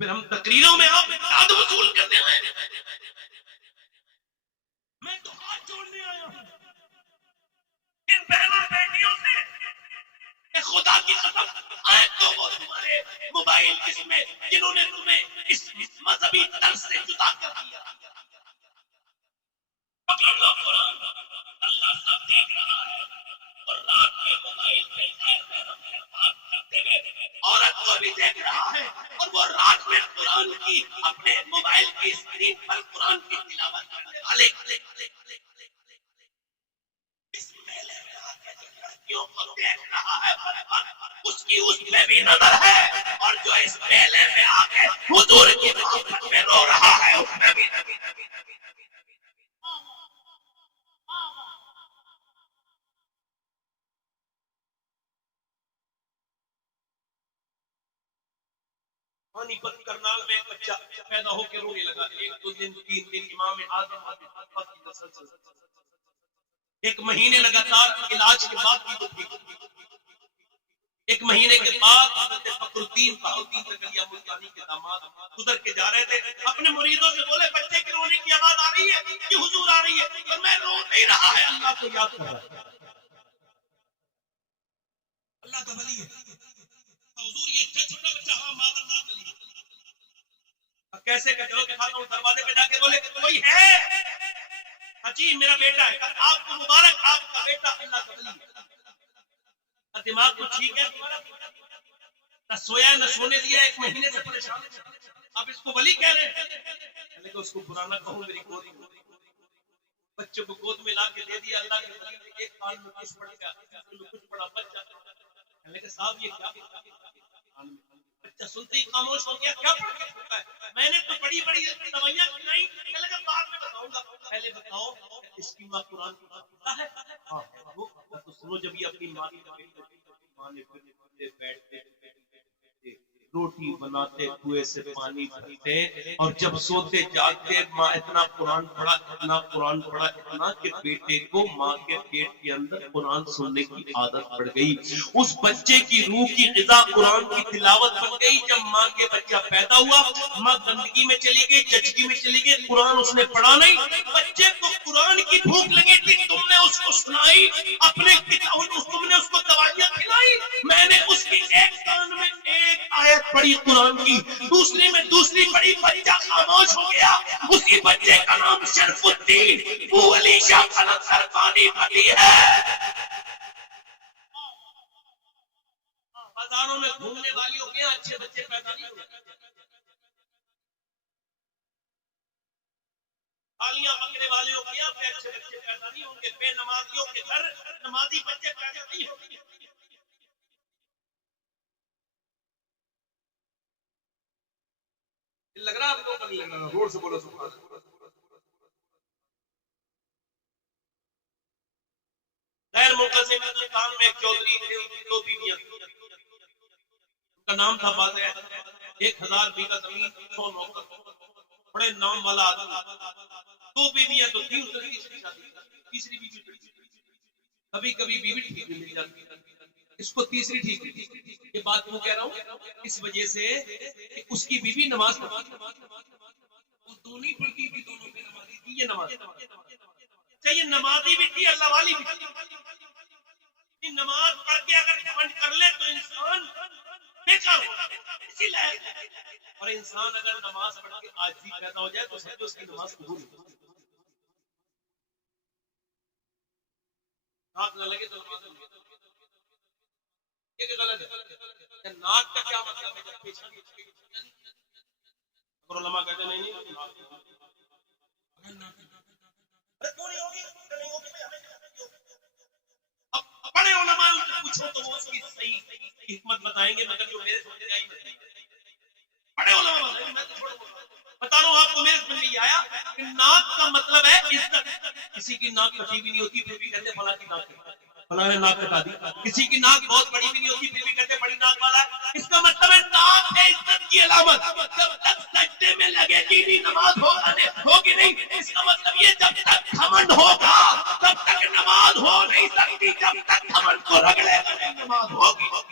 फिर हम तकरीरों में आप दाद वसूल करने आए। मैं तो हाथ जोड़ने आया हूं इन बहनों बेटियों से, खुदा की कसम आए तो वो तुम्हारे मोबाइल जिसमें जिन्होंने तुम्हें इस मजहबी तर्ज से जुदा कर दिया। पकड़ लो कुरान, अल्लाह सब देख रहा है। और रात में मोबाइल पे बात करते हुए औरत को भी देख रहा है, और वो रात में कुरान की अपने मोबाइल की स्क्रीन पर कुरान की तिलावत करने वाले इस मेले में आके जो लड़कियों को देख रहा है उसकी उसमें भी नजर है, और जो इस मेले में आके हुजूर की मोहब्बत में रो रहा है उसमें भी नजर। पानीपत करनाल में एक बच्चा पैदा होकर रोने लगा। 1-2 दिन 3 दिन इमाम आजम की नस्ल से 1 महीने लगातार इलाज के बाद भी ठीक। 1 महीने के बाद हज़रत फखरुद्दीन बहाउद्दीन तकलिया मुल्तानी के दामाद गुजर के जा रहे थे। अपने मुरीदों से बोले बच्चे की रोने की आवाज आ रही है कि हुजूर आ रही है, और मैं रो नहीं रहा है, अल्लाह को याद कर रहा है। अल्लाह का वली है हुजूर, ये इतना छोटा बच्चा, हाँ मादर ना चली। कैसे कहते हो कि खाता हूं, दरवाजे पे जाके बोले कोई है? जी मेरा बेटा है। आपको मुबारक, आपका बेटा अल्लाह का वली है। दिमाग तो ठीक है, न सोया न सोने दिया, 1 महीने से परेशान। अब इसको वली कह रहे हैं। लेकिन उसको बुरा ना कहूं, मेरी गोद में बच्चे को गोद में ला के दे दिया अल्लाह के वली। 1 साल में कुछ पड़ गया, कुछ पड़ा बच्चा। लेकिन साहब ये क्या, बच्चा सुनते ही खामोश हो गया। क्या पढ़ के होता है? मैंने तो बड़ी बड़ी दवाइयां खिलाई, बाद में बताऊंगा, पहले बताओ इसकी माँ कुरान की बात करता है। हाँ वो तो सुनो, जब ये अपनी माँ ने बैठते रोटी बनाते, कुएं से पानी भरते, और जब सोते जागते माँ इतना कुरान पढ़ा, इतना कुरान पढ़ा, इतना कि बेटे को माँ के पेट के अंदर कुरान सुनने की आदत पड़ गई। उस बच्चे की रूह की ग़िज़ा कुरान की तिलावत बन गई। जब माँ के बच्चा पैदा हुआ, माँ गंदगी में चली गई, जचगी में चली गई, कुरान उसने पढ़ा नहीं। बच्चे को कुरान की भूख लगी थी, तुमने उसको सुनाई, अपने तुमने उसको दवाइयां खिलाई। मैंने उसकी एक कान में एक आयत पढ़ी कुरान की, दूसरी में दूसरी पढ़ी, बच्चा खामोश हो गया। उसी बच्चे का नाम शरफुद्दीन अली शाह कलंदर पानीपती है। बाजारों में घूमने वालियों के अच्छे बच्चे पैदा नहीं हुए, थालियां पकड़ने वालों के यहाँ पे अच्छे बच्चे पैदा नहीं होंगे, बेनमाजियों के घर नमाजी बच्चे पैदा नहीं होंगे। लग रहा है आपको, लग रहा है, जोर से बोलो सुभान अल्लाह। खैर मुक़द्दम हिंदुस्तान में एक चौधरी थे, उनकी 2 बीवियां, उनका नाम था बादशाह। 1000 बीघा जमीन, 100 नौकर, बड़े नाम वाला आदमी। 2 बीवियां तो थी, उसने तीसरी बीवी, कभी कभी बीवी ठीक नहीं मिल जाती, इसको तीसरी ठीक नहीं। ये बात क्यों कह रहा हूँ? इस वजह से कि उसकी बीवी नमाज पढ़ती, वो दोनों पढ़ती थी, दोनों पे नमाजी थी। ये नमाज चाहिए, नमाजी भी थी, अल्लाह वाली भी थी। नमाज पढ़ के अगर घमंड कर ले तो इंसान बेकार हो, इसीलिए। और इंसान अगर नमाज पढ़ के आजिज़ी पैदा हो जाए तो समझो उसकी नमाज कबूल हो। नाक न लगे तो नमाज नहीं। ये गलत है। नाक का क्या मतलब है? जब पेशानी और उलमा कहते नहीं नहीं, अब बड़े उलमा उनसे पूछो तो वो उसकी सही हिकमत बताएंगे, मगर जो मेरे समझ में आई बड़े उलमा बताएंगे। मैं तो बता रहा हूँ आपको, मेरे समझ में आया कि नाक का मतलब है इज्जत। किसी की नाक कटी भी नहीं होती, फिर भी कहते फला की नाक, फला ने नाक कटा दी। किसी की नाक बहुत बड़ी भी नहीं होती, फिर भी कहते बड़ी नाक वाला है। इसका मतलब है नाक है इज्जत की अलामत। जब तक सजदे में लगेगी नहीं, नमाज होगी नहीं। इसका मतलब ये जब तक घमंड होगा तब तक नमाज हो नहीं सकती, जब तक घमंड को रगड़ेगा नहीं नमाज होगी।